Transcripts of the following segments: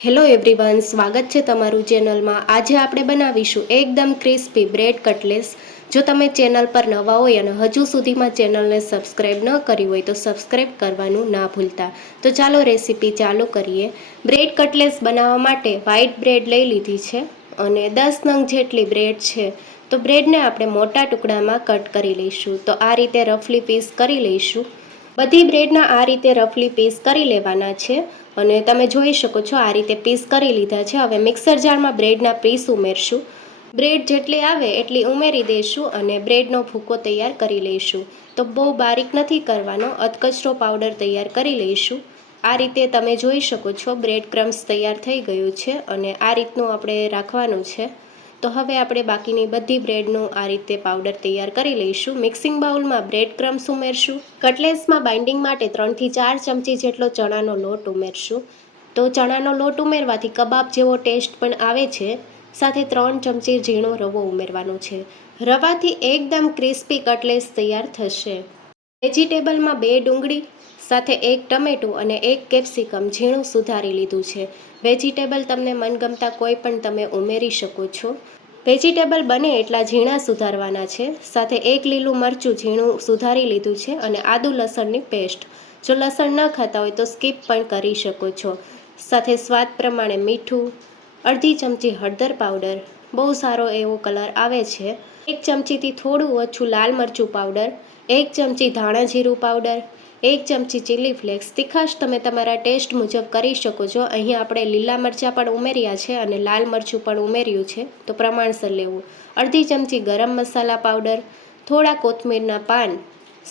Hello everyone, સ્વાગત છે તમારું ચેનલમાં। આજે આપણે બનાવીશું એકદમ ક્રિસ્પી બ્રેડ કટલેસ। જો તમે ચેનલ પર નવા હોય અને હજુ સુધીમાં ચેનલને સબસ્ક્રાઈબ ન કરી હોય તો સબસ્ક્રાઈબ કરવાનું ના ભૂલતા। તો ચાલો રેસીપી ચાલુ કરીએ। બ્રેડ કટલેસ બનાવવા માટે વ્હાઈટ બ્રેડ લઈ લીધી છે અને 10 નંગ જેટલી બ્રેડ છે। તો બ્રેડને આપણે મોટા ટુકડામાં કટ કરી લઈશું। તો આ રીતે રફલી પીસ કરી લઈશું। બધી બ્રેડના આ રીતે રફલી પીસ કરી લેવાના છે અને તમે જોઈ શકો છો આ રીતે પીસ કરી લીધા છે। હવે મિક્સર જારમાં બ્રેડના પીસ ઉમેરશું। બ્રેડ જેટલી આવે એટલી ઉમેરી દઈશું અને બ્રેડનો ભૂકો તૈયાર કરી લઈશું। તો બહુ બારીક નથી કરવાનો, અધકચરો પાવડર તૈયાર કરી લઈશું। આ રીતે તમે જોઈ શકો છો બ્રેડ ક્રમ્સ તૈયાર થઈ ગયું છે અને આ રીતનું આપણે રાખવાનું છે। તો હવે આપણે બાકીની બધી બ્રેડનું આ રીતે પાવડર તૈયાર કરી લઈશું। મિક્સિંગ બાઉલમાં બ્રેડ ક્રમ્સ ઉમેરશું। કટલેસમાં બાઇન્ડિંગ માટે 3 થી 4 ચમચી જેટલો ચણાનો લોટ ઉમેરશું। તો ચણાનો લોટ ઉમેરવાથી કબાબ જેવો ટેસ્ટ પણ આવે છે। સાથે 3 ચમચી ઝીણો રવો ઉમેરવાનો છે। રવાથી એકદમ ક્રિસ્પી કટલેસ તૈયાર થશે। વેજીટેબલમાં 2 ડુંગળી સાથે 1 ટમેટું અને 1 કેપ્સિકમ ઝીણું સુધારી લીધું છે। વેજીટેબલ તમને મનગમતા કોઈ પણ તમે ઉમેરી શકો છો। વેજીટેબલ બને એટલા ઝીણા સુધારવાના છે। સાથે 1 લીલું મરચું ઝીણું સુધારી લીધું છે અને આદુ લસણની પેસ્ટ। જો લસણ ન ખાતા હોય તો સ્કીપ પણ કરી શકો છો। સાથે સ્વાદ પ્રમાણે મીઠું, અડધી ચમચી હળદર પાવડર, બહુ સારો એવો કલર આવે છે। 1 ચમચીથી થોડું ઓછું લાલ મરચું પાવડર, 1 ચમચી ધાણા જીરું પાવડર, 1 ચમચી ચીલી ફ્લેક્સ। તીખાશ તમે તમારા ટેસ્ટ મુજબ કરી શકો છો। અહીં આપણે લીલા મરચાં પણ ઉમેર્યા છે અને લાલ મરચું પણ ઉમેર્યું છે, તો પ્રમાણસર લેવું। અડધી ચમચી ગરમ મસાલા પાવડર, થોડા કોથમીરના પાન,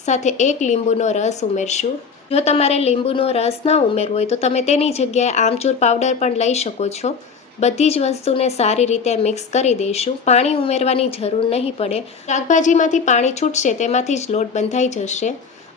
સાથે 1 લીંબુનો રસ ઉમેરશું। જો તમારે લીંબુનો રસ ના ઉમેરવો હોય તો તમે તેની જગ્યાએ આમચૂર પાવડર પણ લઈ શકો છો। બધી જ વસ્તુને સારી રીતે મિક્સ કરી દઈશું। પાણી ઉમેરવાની જરૂર નહીં પડે। શાકભાજીમાંથી પાણી છૂટશે તેમાંથી જ લોટ બંધાઈ જશે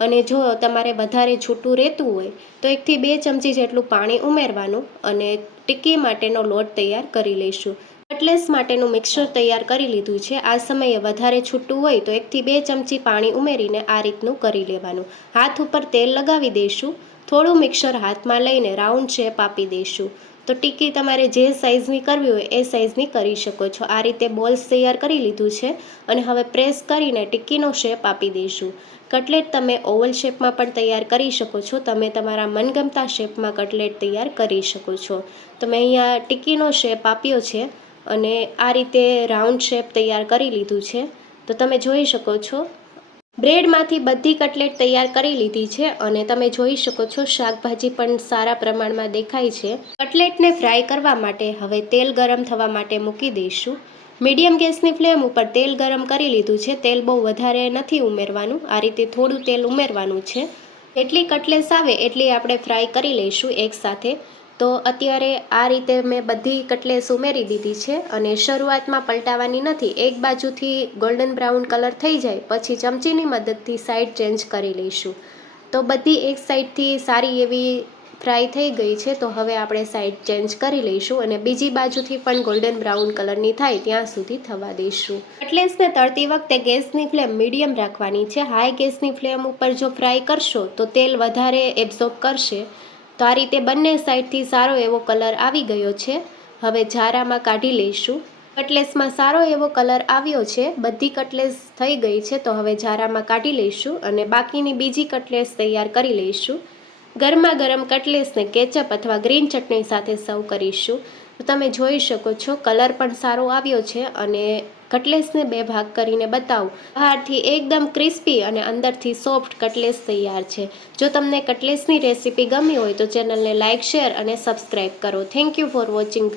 અને જો તમારે વધારે છૂટું રહેતું હોય તો 1 થી 2 ચમચી જેટલું પાણી ઉમેરવાનું અને ટિક્કી માટેનો લોટ તૈયાર કરી લઈશું। કટલેસ માટેનું મિક્સર તૈયાર કરી લીધું છે। આ સમયે વધારે છૂટું હોય તો 1 થી 2 ચમચી પાણી ઉમેરીને આ રીતનું કરી લેવાનું। હાથ ઉપર તેલ લગાવી દઈશું। થોડું મિક્સર હાથમાં લઈને રાઉન્ડ શેપ આપી દઈશું। તો ટિક્કી તમારે જે સાઇઝની કરવી હોય એ સાઇઝની કરી શકો છો। આ રીતે બોલ્સ તૈયાર કરી લીધું છે અને હવે પ્રેસ કરીને ટિક્કીનો શેપ આપી દઈશું। કટલેટ તમે ઓવલ શેપમાં પણ તૈયાર કરી શકો છો। તમે તમારા મનગમતા શેપમાં કટલેટ તૈયાર કરી શકો છો। તો મેં અહીંયા ટિક્કીનો શેપ આપ્યો છે અને આ રીતે રાઉન્ડ શેપ તૈયાર કરી લીધું છે। તો તમે જોઈ શકો છો બ્રેડમાંથી બધી કટલેટ તૈયાર કરી લીધી છે અને તમે જોઈ શકો છો શાકભાજી પણ સારા પ્રમાણમાં દેખાય છે। કટલેટને ફ્રાય કરવા માટે હવે તેલ ગરમ થવા માટે મૂકી દઈશું। મીડિયમ ગેસની ફ્લેમ ઉપર તેલ ગરમ કરી લીધું છે। તેલ બહુ વધારે નથી ઉમેરવાનું, આ રીતે થોડું તેલ ઉમેરવાનું છે। જેટલી કટલેસ આવે એટલી આપણે ફ્રાય કરી લઈશું એકસાથે। તો અત્યારે આ રીતે મેં બધી કટલેસ ઉમેરી દીધી છે અને શરૂઆતમાં પલટાવવાની નથી। એક બાજુથી ગોલ્ડન બ્રાઉન કલર થઈ જાય પછી ચમચીની મદદથી સાઈડ ચેન્જ કરી લઈશું। તો બધી એક સાઈડથી સારી એવી ફ્રાય થઈ ગઈ છે। તો હવે આપણે સાઈડ ચેન્જ કરી લઈશું અને બીજી બાજુથી પણ ગોલ્ડન બ્રાઉન કલરની થાય ત્યાં સુધી થવા દઈશું। કટલેસને તળતી વખતે ગેસની ફ્લેમ મીડિયમ રાખવાની છે। હાઈ ગેસની ફ્લેમ ઉપર જો ફ્રાય કરશો તો તેલ વધારે એબ્ઝોર્બ કરશે। તો આ રીતે બંને સાઈડથી સારો એવો કલર આવી ગયો છે। હવે ઝારામાં કાઢી લઈશું। કટલેસમાં સારો એવો કલર આવ્યો છે। બધી કટલેસ થઈ ગઈ છે। તો હવે ઝારામાં કાઢી લઈશું અને બાકીની બીજી કટલેસ તૈયાર કરી લઈશું। ગરમા ગરમ કટલેસને કેચઅપ અથવા ગ્રીન ચટણી સાથે સર્વ કરીશું। તો તમે જોઈ શકો છો કલર પણ સારો આવ્યો છે અને કટલેસને 2 ભાગ કરીને બતાવું, બહારથી એકદમ ક્રિસ્પી અને અંદરથી સોફ્ટ કટલેસ તૈયાર છે। જો તમને કટલેસની રેસીપી ગમી હોય તો ચેનલને લાઇક, શેર અને સબસ્ક્રાઈબ કરો। Thank you for watching.